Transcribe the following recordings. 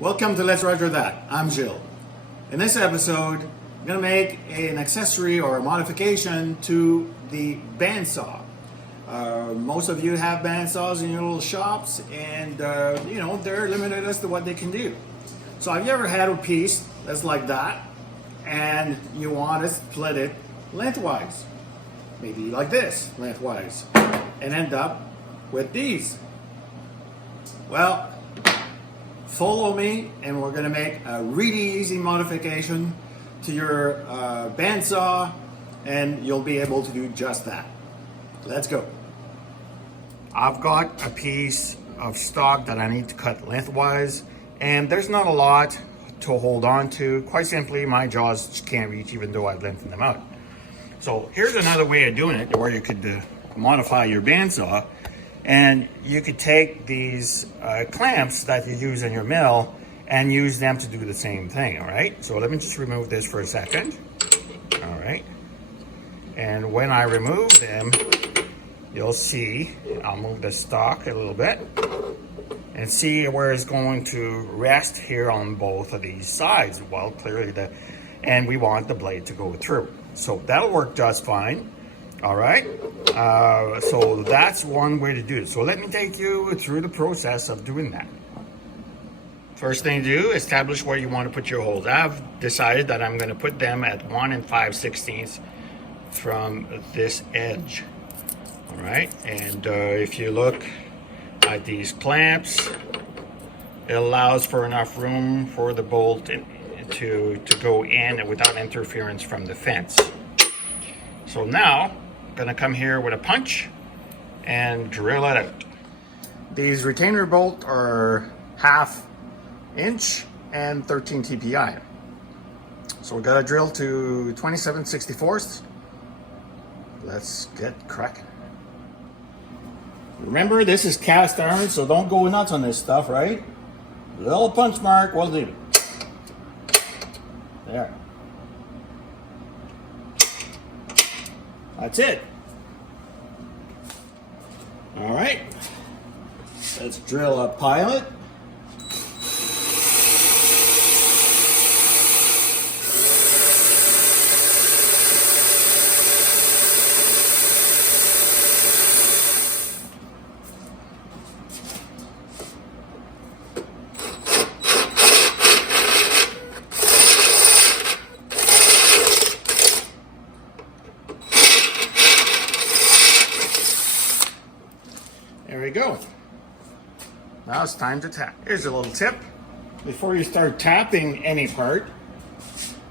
Welcome to Let's Roger That. I'm Jill. In this episode, I'm going to make an accessory or a modification to the bandsaw. Most of you have bandsaws in your little shops, and they're limited as to what they can do. So have you ever had a piece that's like that and you want to split it lengthwise? Maybe like this, lengthwise, and end up with these. Well, follow me and we're going to make a really easy modification to your bandsaw, and you'll be able to do just that. Let's go. I've got a piece of stock that I need to cut lengthwise, and there's not a lot to hold on to. Quite simply, my jaws just can't reach even though I've lengthened them out. So here's another way of doing it, where you could modify your bandsaw. And you could take these clamps that you use in your mill and use them to do the same thing, all right? So let me just remove this for a second, all right? And when I remove them, you'll see, I'll move the stock a little bit and see where it's going to rest here on both of these sides. Well, clearly, and we want the blade to go through. So that'll work just fine. All right, so that's one way to do it. So let me take you through the process of doing that. First thing to do, establish where you want to put your holes. I've decided that I'm going to put them at 1 5/16 from this edge. All right, and if you look at these clamps, it allows for enough room for the bolt to go in without interference from the fence. So now, gonna come here with a punch and drill it out. These retainer bolts are 1/2 inch and 13 TPI. So we got to drill to 27/64. Let's get cracking. Remember, this is cast iron, so don't go nuts on this stuff, right? Little punch mark will do. There. That's it. All right, let's drill a pilot. There we go. Now it's time to tap. Here's a little tip. Before you start tapping any part,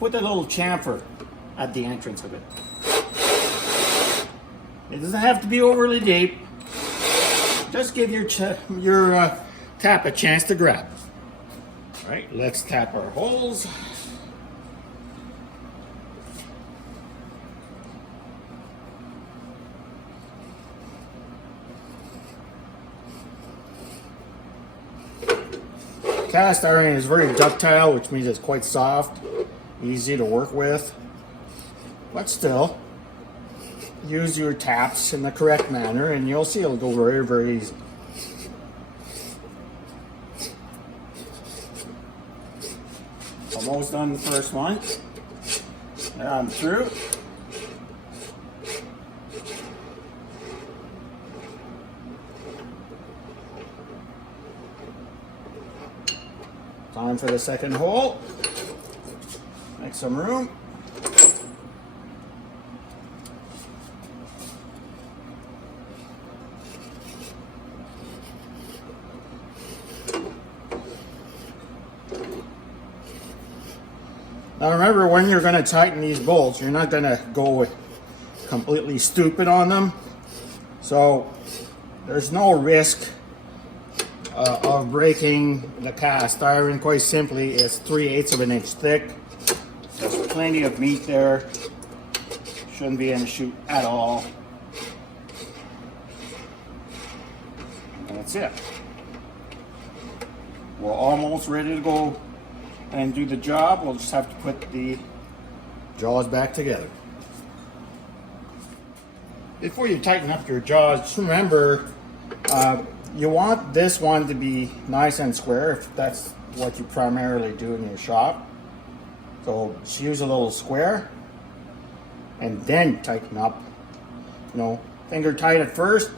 put a little chamfer at the entrance of it. It doesn't have to be overly deep. Just give your tap a chance to grab. All right, let's tap our holes. Cast iron is very ductile, which means it's quite soft, easy to work with. But still, use your taps in the correct manner and you'll see it'll go very, very easy. Almost done the first one. Now I'm through. Time for the second hole. Make some room. Now remember, when you're going to tighten these bolts, you're not going to go completely stupid on them. So there's no risk of breaking the cast iron. Quite simply, it's 3/8 of an inch thick. There's plenty of meat there. Shouldn't be an issue at all. And that's it. We're almost ready to go and do the job. We'll just have to put the jaws back together. Before you tighten up your jaws, just remember you want this one to be nice and square. If that's what you primarily do in your shop. So just use a little square and then tighten up. You know, finger tight at first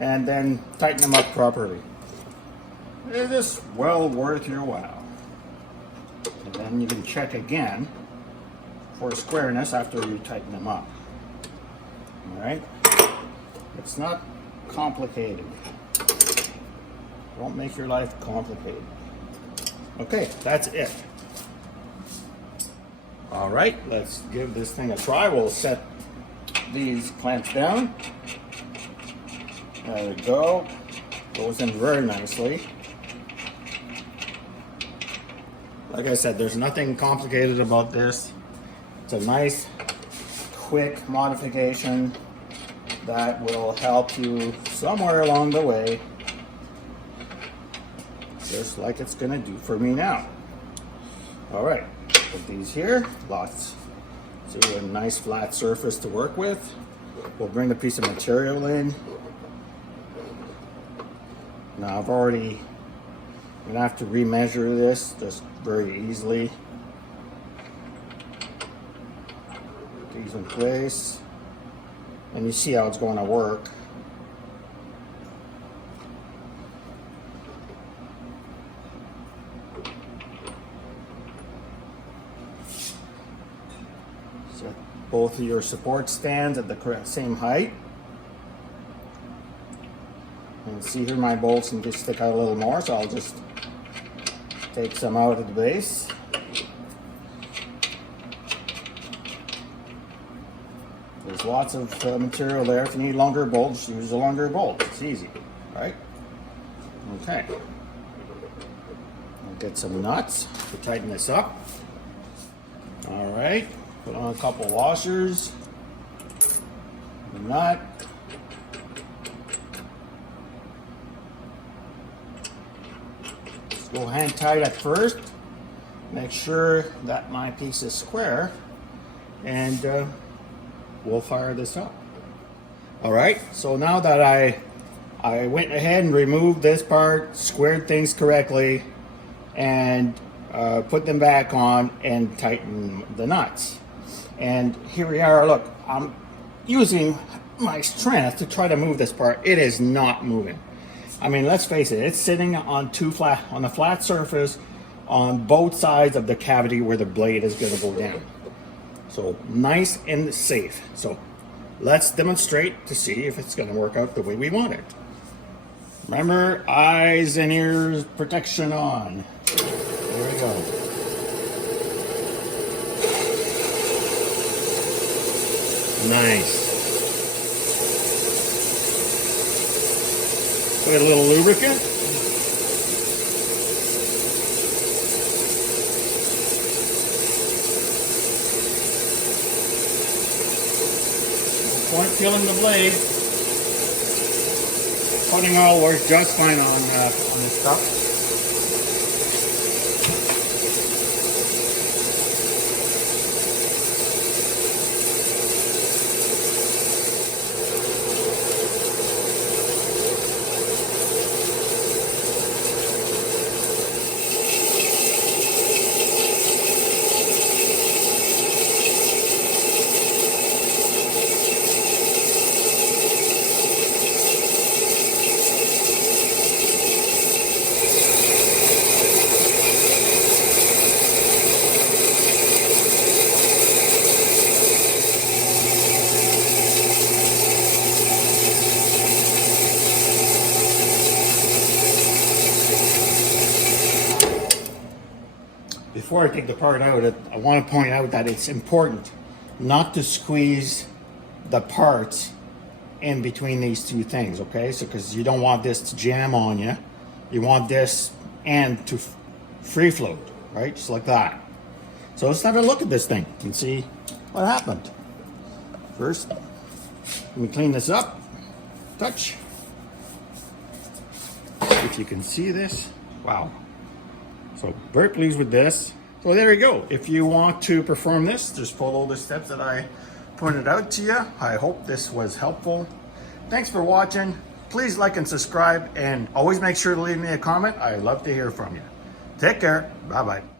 and then tighten them up properly. It is well worth your while. And then you can check again for squareness after you tighten them up. Alright? It's not complicated. Don't make your life complicated. Okay, that's it. Alright, let's give this thing a try. We'll set these clamps down. There we go. Goes in very nicely. Like I said, there's nothing complicated about this. It's a nice, quick modification that will help you somewhere along the way, just like it's gonna do for me now. All right, put these here, lots. So a nice flat surface to work with. We'll bring the piece of material in. Now I'm gonna have to remeasure this just very easily. Put these in place. And you see how it's going to work. Set both of your support stands at the correct same height. And see here my bolts can just stick out a little more, so I'll just take some out at the base. There's lots of material there. If you need longer bolts, use a longer bolt. It's easy, right? Okay. I'll get some nuts to tighten this up. All right. Put on a couple washers. Nut. Just go hand tight at first. Make sure that my piece is square, and we'll fire this up. All right, so now that I went ahead and removed this part, squared things correctly, and put them back on and tighten the nuts. And here we are, look, I'm using my strength to try to move this part. It is not moving. I mean, let's face it, it's sitting on a flat surface on both sides of the cavity where the blade is gonna go down. So nice and safe. So let's demonstrate to see if it's going to work out the way we want it. Remember, eyes and ears protection on. There we go. Nice. Put a little lubricant. Point peeling the blade. Putting oil works just fine on this stuff. Before I take the part out, I want to point out that it's important not to squeeze the parts in between these two things, okay? So, because you don't want this to jam on you. You want this end to free float, right? Just like that. So let's have a look at this thing and see what happened. First, let me clean this up. Touch. If you can see this, wow. So very pleased with this. So there you go. If you want to perform this, just follow the steps that I pointed out to you. I hope this was helpful. Thanks for watching. Please like and subscribe, and always make sure to leave me a comment. I'd love to hear from you. Take care. Bye bye.